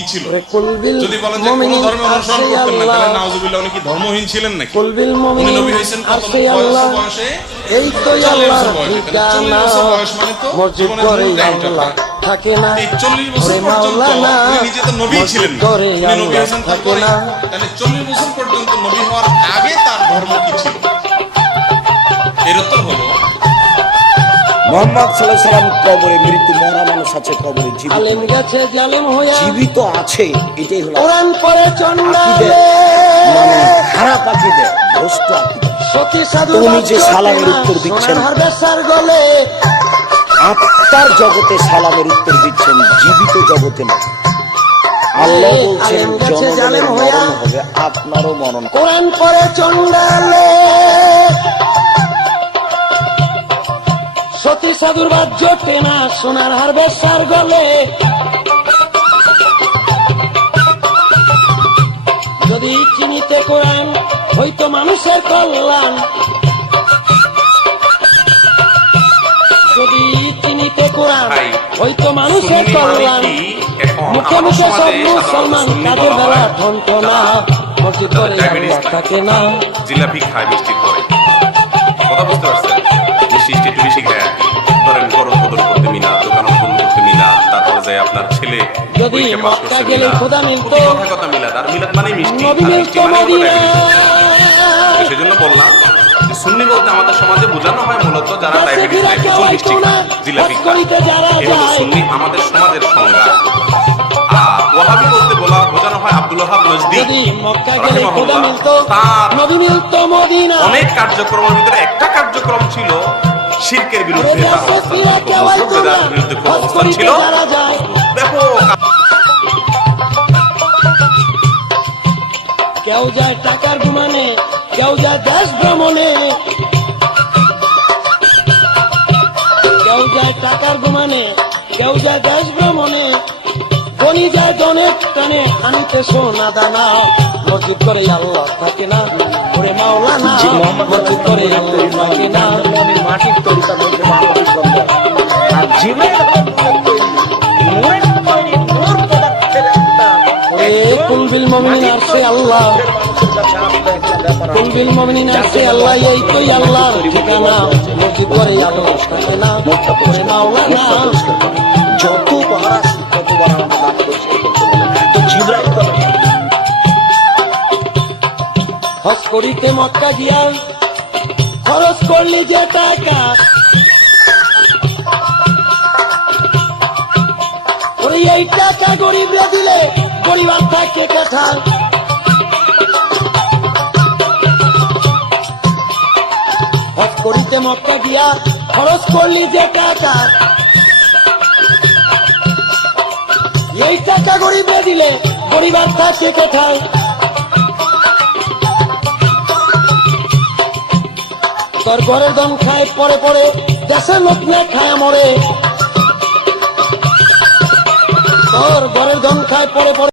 কি ছিল? যদি বলেন যে কোন ধর্ম অনুসরণ করতেন না, তাহলে নাউজুবিল্লাহ উনি কি ধর্মহীন ছিলেন নাকি? উনি নবী হয়েছেন কত বয়সে? এই তো 40 বছর বয়সে। 40 বছর বয়স মানে তো জীবনের মূল টাইমটা থাকে না। 40 বছর পর্যন্ত উনি নিজে তো নবী ছিলেন না, উনি নবী হয়েছেন তারপরে। তাহলে 40 বছর পর্যন্ত নবী হওয়ার আগে তার ধর্ম কি ছিল? এর উত্তর হলো মুহাম্মদ সাল্লাল্লাহু আলাইহি সাল্লাম কবরে মৃত্যু, মরা মানুষ আছে কবরে, জীবিত আছে, এটাই হলো কোরআন পড়ে চন্ডালে মানে খারাপ আকীদা, ভ্রষ্ট আকীদা। তুমি যে সালামের উত্তর দিচ্ছেন আত্মার জগতে সালামের উত্তর দিচ্ছেন, জীবিত জগতে না। আল্লাহ বলছেন জনগণের মরণ হবে, আপনারও মরণ। কোরআন পড়ে চন্ডালে সতী সাধুর বাহ্য কেনা সোনার হারবেসার গলে। যদি চিনিতে কোরআন হইতো মানুষের কল্যাণ, যদি চিনিতে কোরআন হইতো মানুষের কল্যাণ। মুখে মুখে সব মুসলমান, তাদের বেলা ঠন্ত না, মসজিদ করে থাকে না। জিলাপি খায় মিষ্টির পরে, কথা বুঝতে পারছেন? মিষ্টি একটু বেশি খায় আর কি। ধরেন গরম বদল করতে মিলা, দোকান বন্ধ করতে মিলা, তারপরে যায় আপনার ছেলে যদি মক্কা গেলে খোদা মিলতো, কথা মিলাদ, আর মিলাদ মানে মিষ্টি, নবী মিলতো মদিনা। সেজন্য বললাম যে সুন্নি বলতে আমাদের সমাজে বোঝানো হয় মূলত যারা ডায়াবেটিস থাকে, প্রচুর মিষ্টি খায়, জিলাপি খায়, এই হলো সুন্নি আমাদের সমাজের সংজ্ঞা। আর ওয়াহাবি বলতে বোঝানো হয় আব্দুল ওয়াহাব নজদি রাহিমাহুল্লাহ। তার অনেক কার্যক্রমের ভিতরে একটা কার্যক্রম ছিল শিরকের বিরুদ্ধে তার অবস্থান, বিরুদ্ধে অবস্থান ছিল ব্যাপক। কেউ যায় টাকার গুমানে, কেউ যায় দেশ ভ্রমণে, কেউ যায় টাকার গুমানে, কেউ যায় দেশ ভ্রমণে। ধনী যায় জনের টানে, আনিতে সোনা দানা। মসজিদ করে আল্লাহ থাকে না, ওরে মাওলানা, মসজিদ করে আল্লাহ থাকে না। মাটির তরিকার মধ্যে মানবিক গন্ধ, আর জীবনের কুলবিল মুমিনিন আরশে আল্লাহ, কুলবিল মুমিনিন আরশে আল্লাহ, এই তো আল্লাহর ঠিকানা। মসজিদ করে আল্লাহ থাকে না, ওরে মাওলানা। যতবার আসুন ততবার আমরা দান করছি, তো জিবরাইল হজ করিতে মক্কা গিয়া খরচ করলি যে টাকা, ওরে এই টাকা গরিবরা দিলে পরিবার থাকে কথা। হজ করিতে মক্কা গিয়া খরচ করলি যে টাকা, এই টাকা গরিবরা দিলে পরিবার থাকে কোথায়? তোর ঘরের দম খায় পরে পরে, দেশের লোক নিয়ে খায় মরে। তোর ঘরের দম খায় পরে পরে।